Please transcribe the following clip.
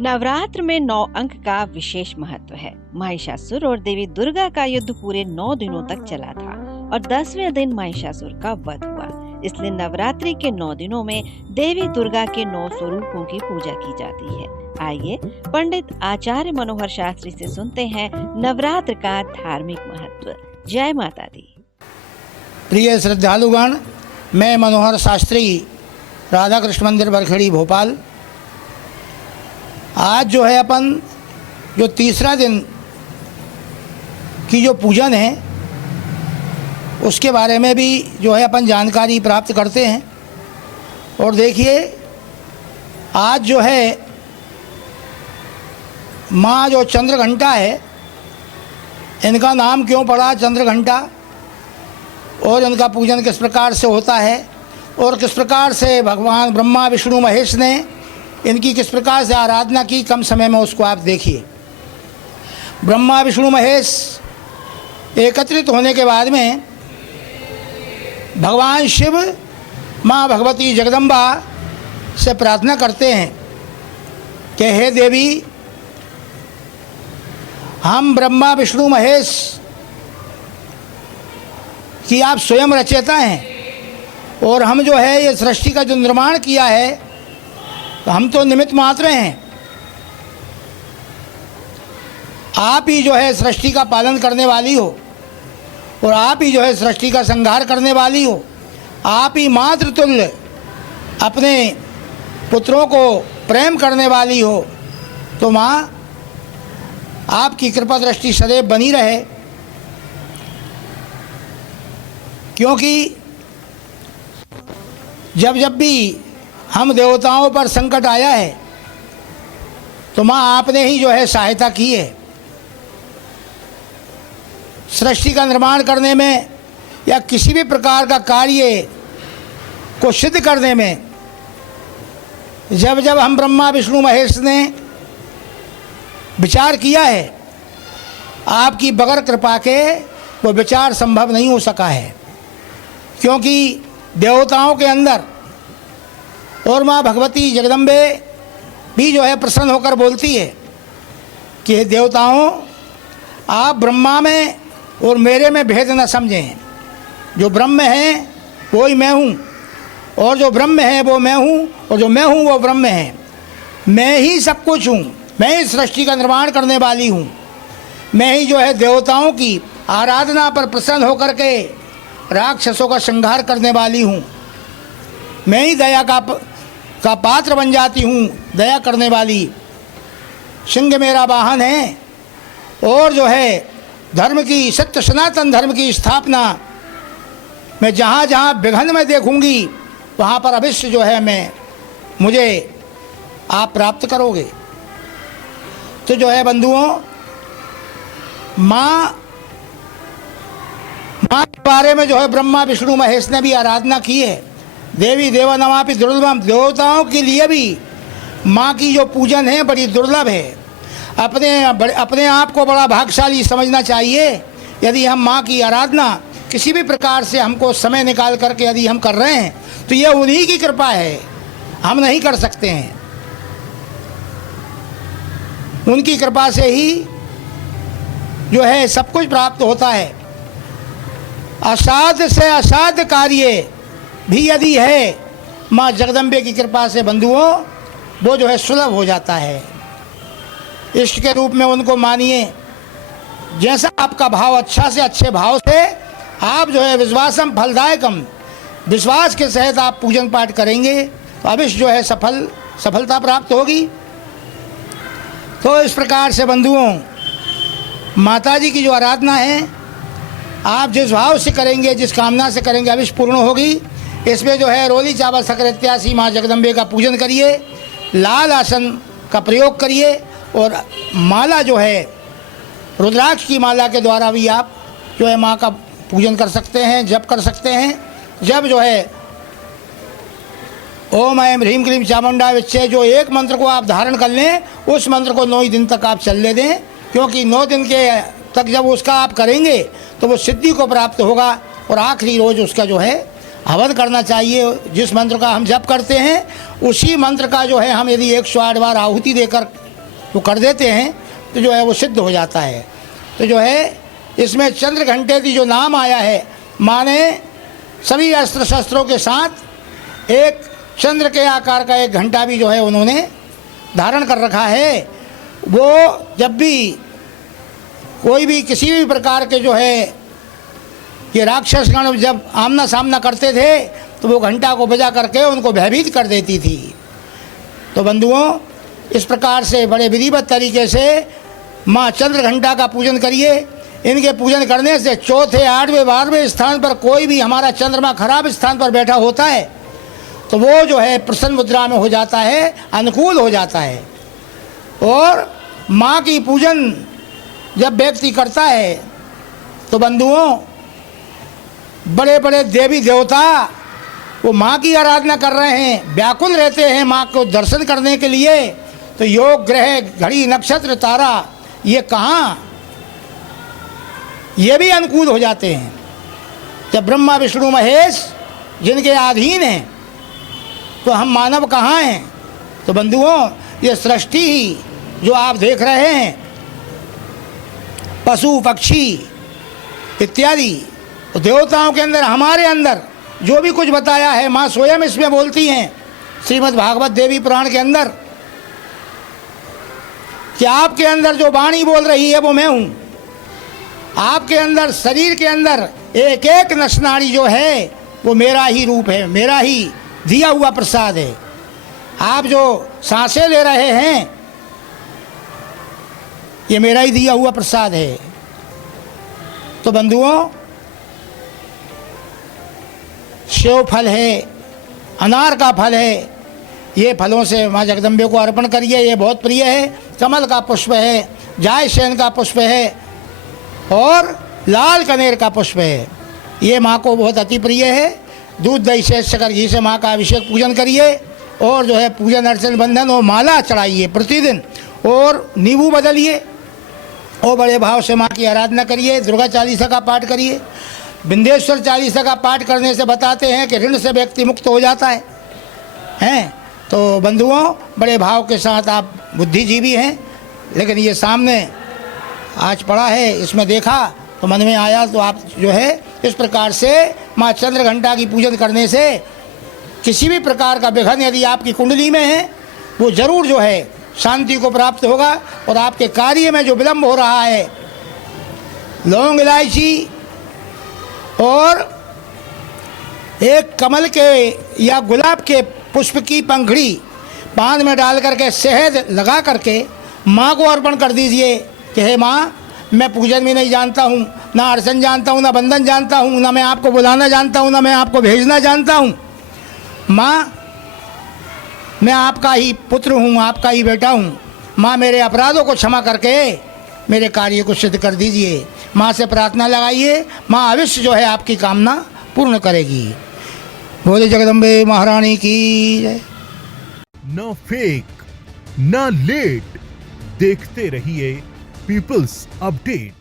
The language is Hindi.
नवरात्र में 9 अंक का विशेष महत्व है। महिषासुर और देवी दुर्गा का युद्ध पूरे 9 दिनों तक चला था और 10वें दिन महिषासुर का वध हुआ। इसलिए नवरात्रि के 9 दिनों में देवी दुर्गा के 9 स्वरूपों की पूजा की जाती है। आइए पंडित आचार्य मनोहर शास्त्री से सुनते हैं नवरात्र का धार्मिक महत्व। जय माता दी। प्रिय श्रद्धालुगण, मैं मनोहर शास्त्री, राधा कृष्ण मंदिर बरखेड़ी भोपाल। आज जो है अपन जो तीसरा दिन की जो पूजन है उसके बारे में भी जो है अपन जानकारी प्राप्त करते हैं। और देखिए, आज जो है माँ जो चंद्रघंटा है, इनका नाम क्यों पड़ा चंद्रघंटा, और इनका पूजन किस प्रकार से होता है और किस प्रकार से भगवान ब्रह्मा विष्णु महेश ने इनकी किस प्रकार से आराधना की, कम समय में उसको आप देखिए। ब्रह्मा विष्णु महेश एकत्रित होने के बाद में भगवान शिव माँ भगवती जगदम्बा से प्रार्थना करते हैं कि हे देवी, हम ब्रह्मा विष्णु महेश कि आप स्वयं रचयिता हैं और हम जो है ये सृष्टि का जो निर्माण किया है, तो हम तो निमित्त मात्र हैं। आप ही जो है सृष्टि का पालन करने वाली हो और आप ही जो है सृष्टि का संहार करने वाली हो। आप ही मातृ तुल्य अपने पुत्रों को प्रेम करने वाली हो। तो माँ, आपकी कृपा दृष्टि सदैव बनी रहे, क्योंकि जब जब भी हम देवताओं पर संकट आया है तो माँ आपने ही जो है सहायता की है। सृष्टि का निर्माण करने में या किसी भी प्रकार का कार्य को सिद्ध करने में जब जब हम ब्रह्मा विष्णु महेश ने विचार किया है, आपकी बगैर कृपा के वो विचार संभव नहीं हो सका है। क्योंकि देवताओं के अंदर और माँ भगवती जगदम्बे भी जो है प्रसन्न होकर बोलती है कि हे देवताओं, आप ब्रह्मा में और मेरे में भेद न समझें। जो ब्रह्म है वो ही मैं हूँ और जो ब्रह्म है वो मैं हूँ और जो मैं हूँ वो ब्रह्म है। मैं ही सब कुछ हूँ, मैं ही सृष्टि का निर्माण करने वाली हूँ। मैं ही जो है देवताओं की आराधना पर प्रसन्न होकर के राक्षसों का संहार करने वाली हूँ। मैं ही दया का पात्र बन जाती हूँ, दया करने वाली। सिंह मेरा वाहन है और जो है धर्म की, सत्य सनातन धर्म की स्थापना मैं जहाँ जहाँ विघ्न में देखूँगी वहाँ पर अवश्य जो है मुझे आप प्राप्त करोगे। तो जो है बंधुओं, माँ के बारे में जो है ब्रह्मा विष्णु महेश ने भी आराधना की है। देवी देवानमापि दुर्लभम, देवताओं के लिए भी माँ की जो पूजन है बड़ी दुर्लभ है। अपने आप को बड़ा भाग्यशाली समझना चाहिए यदि हम माँ की आराधना किसी भी प्रकार से हमको समय निकाल करके यदि हम कर रहे हैं तो ये उन्हीं की कृपा है, हम नहीं कर सकते हैं। उनकी कृपा से ही जो है सब कुछ प्राप्त होता है। असाध्य से असाध्य कार्य भी यदि है, माँ जगदम्बे की कृपा से बंधुओं वो जो है सुलभ हो जाता है। इष्ट के रूप में उनको मानिए। जैसा आपका भाव अच्छा से अच्छे भाव से आप जो है विश्वासम फलदायकम, विश्वास के सहित आप पूजन पाठ करेंगे तो अवश्य जो है सफलता प्राप्त होगी। तो इस प्रकार से बंधुओं, माता जी की जो आराधना है आप जिस भाव से करेंगे, जिस कामना से करेंगे अवश्य पूर्ण होगी। इसमें जो है रोली चावल शक्कर इत्यादि माँ जगदम्बे का पूजन करिए, लाल आसन का प्रयोग करिए और माला जो है रुद्राक्ष की माला के द्वारा भी आप जो है माँ का पूजन कर सकते हैं, जप कर सकते हैं। जब जो है ओम ऐं ह्रीं क्लीं चामुंडा विच्चे जो एक मंत्र को आप धारण कर लें, उस मंत्र को 9 दिन तक आप चलने दें, क्योंकि 9 दिन के तक जब उसका आप करेंगे तो वो सिद्धि को प्राप्त होगा। और आखिरी रोज़ उसका जो है हवन करना चाहिए। जिस मंत्र का हम जप करते हैं उसी मंत्र का जो है हम यदि 108 बार आहुति देकर वो कर देते हैं तो जो है वो सिद्ध हो जाता है। तो जो है इसमें चंद्र घंटेति जो नाम आया है, माने सभी अस्त्र शस्त्रों के साथ एक चंद्र के आकार का एक घंटा भी जो है उन्होंने धारण कर रखा है। वो जब भी कोई भी किसी भी प्रकार के जो है ये राक्षसगण जब आमना सामना करते थे तो वो घंटा को बजा करके उनको भयभीत कर देती थी। तो बंधुओं, इस प्रकार से बड़े विधिवत तरीके से माँ चंद्र घंटा का पूजन करिए। इनके पूजन करने से चौथे, 8वें, 12वें स्थान पर कोई भी हमारा चंद्रमा खराब स्थान पर बैठा होता है तो वो जो है प्रसन्न मुद्रा में हो जाता है, अनुकूल हो जाता है। और माँ की पूजन जब व्यक्ति करता है तो बंधुओं, बड़े बड़े देवी देवता वो माँ की आराधना कर रहे हैं, व्याकुल रहते हैं माँ को दर्शन करने के लिए। तो योग, ग्रह, घड़ी, नक्षत्र, तारा ये कहाँ, ये भी अनुकूल हो जाते हैं। जब ब्रह्मा विष्णु महेश जिनके अधीन हैं तो हम मानव कहाँ हैं। तो बंधुओं, ये सृष्टि ही जो आप देख रहे हैं, पशु पक्षी इत्यादि, तो देवताओं के अंदर, हमारे अंदर जो भी कुछ बताया है, माँ स्वयं इसमें बोलती हैं श्रीमद् भागवत देवी पुराण के अंदर कि आपके अंदर जो वाणी बोल रही है वो मैं हूँ। आपके अंदर, शरीर के अंदर एक एक नसनाड़ी जो है वो मेरा ही रूप है, मेरा ही दिया हुआ प्रसाद है। आप जो सांसें ले रहे हैं ये मेरा ही दिया हुआ प्रसाद है। तो बंधुओं, सेव फल है, अनार का फल है, ये फलों से माँ जगदम्बे को अर्पण करिए, ये बहुत प्रिय है। कमल का पुष्प है, जायसेन का पुष्प है और लाल कनेर का पुष्प है, ये माँ को बहुत अति प्रिय है। दूध, दही, शहद, शक्कर, घी से माँ का अभिषेक पूजन करिए और जो है पूजन अर्चन बंधन और माला चढ़ाइए प्रतिदिन, और नींबू बदलिए और बड़े भाव से माँ की आराधना करिए। दुर्गा चालीसा का पाठ करिए। विंध्येश्वर चालीसा का पाठ करने से बताते हैं कि ऋण से व्यक्ति मुक्त हो जाता है, हैं। तो बंधुओं, बड़े भाव के साथ आप बुद्धिजीवी हैं, लेकिन ये सामने आज पड़ा है, इसमें देखा तो मन में आया, तो आप जो है इस प्रकार से माँ चंद्र घंटा की पूजन करने से किसी भी प्रकार का विघ्न यदि आपकी कुंडली में है वो जरूर जो है शांति को प्राप्त होगा। और आपके कार्य में जो विलम्ब हो रहा है, लौंग, इलायची और एक कमल के या गुलाब के पुष्प की पंखड़ी पान में डाल करके शहद लगा करके माँ को अर्पण कर दीजिए कि हे माँ, मैं पूजन भी नहीं जानता हूँ, ना अर्चन जानता हूँ, ना बंधन जानता हूँ, ना मैं आपको बुलाना जानता हूँ, ना मैं आपको भेजना जानता हूँ। माँ, मैं आपका ही पुत्र हूँ, आपका ही बेटा हूँ। माँ, मेरे अपराधों को क्षमा करके मेरे कार्य को सिद्ध कर दीजिए। माँ से प्रार्थना लगाइए, माँ अवश्य जो है आपकी कामना पूर्ण करेगी। बोले जगदम्बे महारानी की जय। न फेक न लेट, देखते रहिए पीपल्स अपडेट।